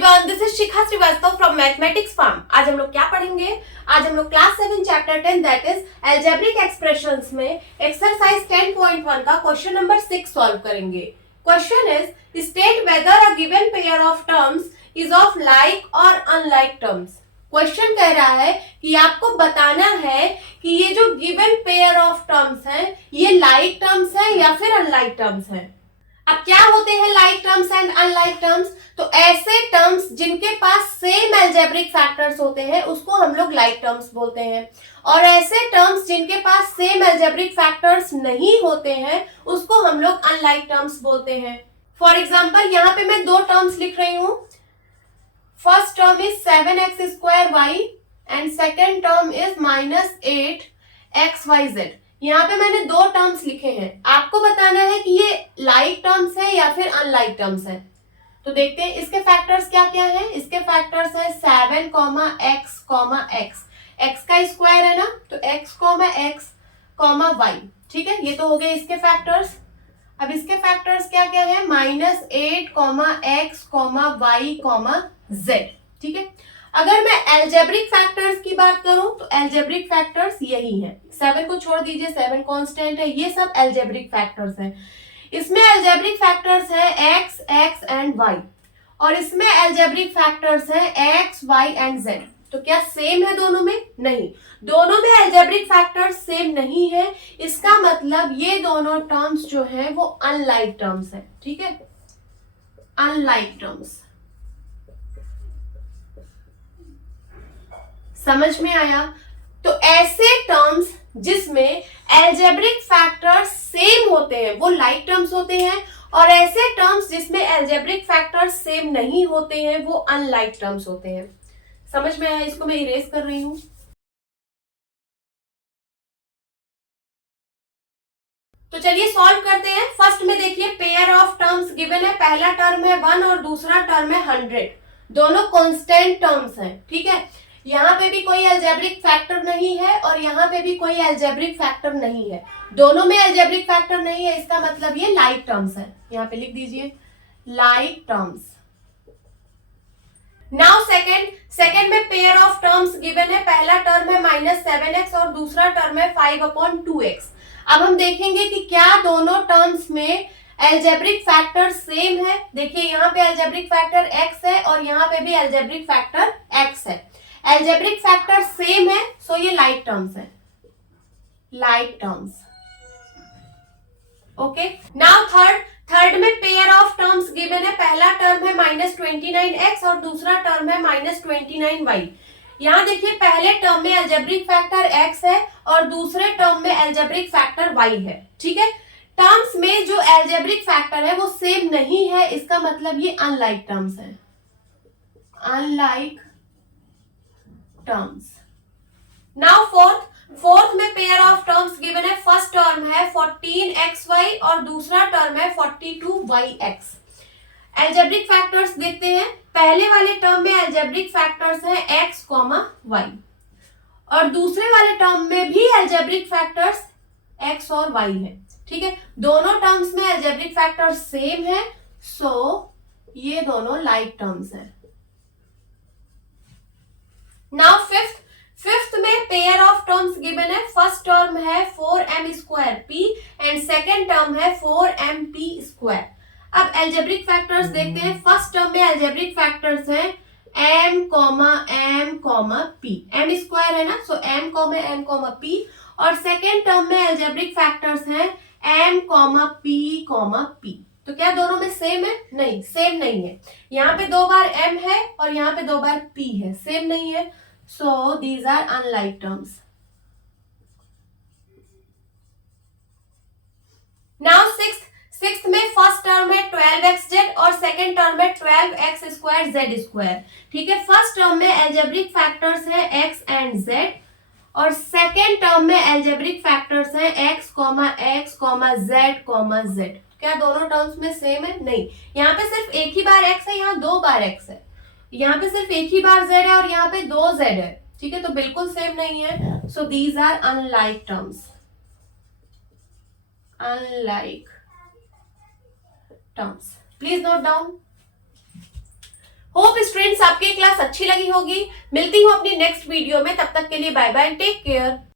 Everyone, this is Shikha Srivastava from mathematics farm. आज हम लोग क्या पढ़ेंगे? आज हम लोग class 7 chapter 10 that is algebraic expressions में एक्सरसाइज 10.1 का क्वेश्चन नंबर 6 सॉल्व करेंगे। Question is state whether a given pair of terms is of like और अनलाइक टर्म्स। क्वेश्चन कह रहा है कि आपको बताना है कि ये जो गिवन पेयर ऑफ टर्म्स हैं ये लाइक टर्म्स हैं या फिर अनलाइक टर्म्स हैं। अब क्या होते हैं like terms and unlike terms? तो ऐसे टर्म्स जिनके पास सेम अलजेब्रिक फैक्टर्स होते हैं उसको हम लोग लाइक टर्म्स बोलते हैं, और ऐसे टर्म्स जिनके पास सेम अलजेब्रिक फैक्टर्स नहीं होते हैं उसको हम लोग अनलाइक टर्म्स बोलते हैं। फॉर एग्जाम्पल यहाँ पे मैं दो टर्म्स लिख रही हूं। First term is 7x² y and second term is -8xyz। यहाँ पे मैंने दो टर्म्स लिखे हैं, आपको बताना है कि ये लाइक टर्म्स है या फिर अनलाइक टर्म्स है। तो देखते हैं इसके फैक्टर्स क्या क्या हैं। इसके फैक्टर्स है 7, x, x का स्क्वायर है ना, तो x, y, ठीक है, ये तो हो गए इसके फैक्टर्स। अब इसके फैक्टर्स क्या क्या है? -8, x, y, z, ठीक है। अगर मैं एल्जेब्रिक फैक्टर्स की बात करूं तो एल्जेब्रिक फैक्टर्स यही है। 7 को छोड़ दीजिए, 7 कांस्टेंट है, ये सब एल्जेब्रिक फैक्टर्स हैं। इसमें एल्जेब्रिक फैक्टर्स है x एंड y, और इसमें एल्जेब्रिक फैक्टर्स है x, y एंड z। तो क्या सेम है दोनों में? नहीं, दोनों में एल्जेब्रिक फैक्टर्स सेम नहीं है। इसका मतलब ये दोनों टर्म्स जो है वो अनलाइक टर्म्स है, ठीक है, अनलाइक टर्म्स। समझ में आया? तो ऐसे टर्म्स जिसमें एल्जेब्रिक फैक्टर्स सेम होते हैं वो लाइक टर्म्स होते हैं, और ऐसे टर्म्स जिसमें एल्जेब्रिक फैक्टर्स सेम नहीं होते हैं वो अनलाइक टर्म्स होते हैं। समझ में आया? इसको मैं इरेज कर रही हूं। तो चलिए सॉल्व करते हैं। फर्स्ट में देखिए पेयर ऑफ टर्म्स गिवन है, पहला टर्म है 1 और दूसरा टर्म है 100। दोनों कांस्टेंट टर्म्स हैं, ठीक है। यहाँ पे भी कोई अलजेब्रिक फैक्टर नहीं है और यहाँ पे भी कोई अलजेब्रिक फैक्टर नहीं है। दोनों में अलजेब्रिक फैक्टर नहीं है, इसका मतलब ये लाइक टर्म्स है। यहाँ पे लिख दीजिए लाइक टर्म्स। नाउ सेकेंड में पेयर ऑफ टर्म्स गिवन है, पहला टर्म है -7x और दूसरा टर्म है 5/2x। अब हम देखेंगे कि क्या दोनों टर्म्स में एल्जेब्रिक फैक्टर सेम है। देखिए यहाँ पे एल्जेब्रिक फैक्टर x है और यहाँ पे भी एल्जेब्रिक फैक्टर x है। एल्जेब्रिक फैक्टर सेम है, सो ये लाइक टर्म्स है, like terms. Okay, now third में पेयर ऑफ टर्म्स गिवन है, पहला टर्म है -29x और दूसरा टर्म है -29y। यहाँ देखिए पहले टर्म में अलजेब्रिक फैक्टर x है और दूसरे टर्म में अलजेब्रिक फैक्टर y है, ठीक है। टर्म्स में जो अलजेब्रिक फैक्टर है वो सेम नहीं है, इसका मतलब ये अनलाइक टर्म्स है, अनलाइक टर्म्स। नाउ फोर्थ में पेयर ऑफ टर्म्स गिवन है, फर्स्ट टर्म है 14xy और दूसरा टर्म है 42yx। एल्जेब्रिक फैक्टर्स देखते हैं। पहले वाले टर्म में एल्जेब्रिक फैक्टर्स है x, y, और दूसरे वाले टर्म में भी एल्जेब्रिक फैक्टर्स x और y है, ठीक है। दोनों टर्म्स में एल्जेब्रिक फैक्टर्स सेम है, सो ये दोनों लाइक टर्म्स है। नाउ फिफ्थ में पेयर ऑफ टर्म्स गिवन है, फर्स्ट टर्म है 4m² एंड सेकेंड टर्म है 4mp²। अब एल्जेब्रिक फैक्टर्स देखते हैं। फर्स्ट टर्म में एल्जेब्रिक फैक्टर्स हैं m, p, m² है ना, सो m, p, और सेकेंड टर्म में एल्जेब्रिक फैक्टर्स हैं m, p। तो क्या दोनों में सेम है? नहीं, सेम नहीं है। यहाँ पे 2 बार m है और यहाँ पे 2 बार p है, सेम नहीं है, so these are unlike terms. Now sixth में फर्स्ट टर्म है 12xz और सेकेंड टर्म है 12x²z², ठीक है। फर्स्ट टर्म में एल्जेब्रिक फैक्टर्स है x एंड z, और सेकेंड टर्म में एल्जेब्रिक फैक्टर्स है x, z। क्या दोनों टर्म्स में सेम है? नहीं, यहाँ पे सिर्फ एक ही बार x है, यहाँ 2 बार x है। यहाँ पे सिर्फ एक ही बार z है और यहाँ पे 2 z है, ठीक है, तो बिल्कुल सेम नहीं है, so these are unlike terms, unlike terms. Please note down. Hope friends आपकी क्लास अच्छी लगी होगी। मिलती हूँ अपनी नेक्स्ट वीडियो में, तब तक के लिए बाय बाय, टेक केयर।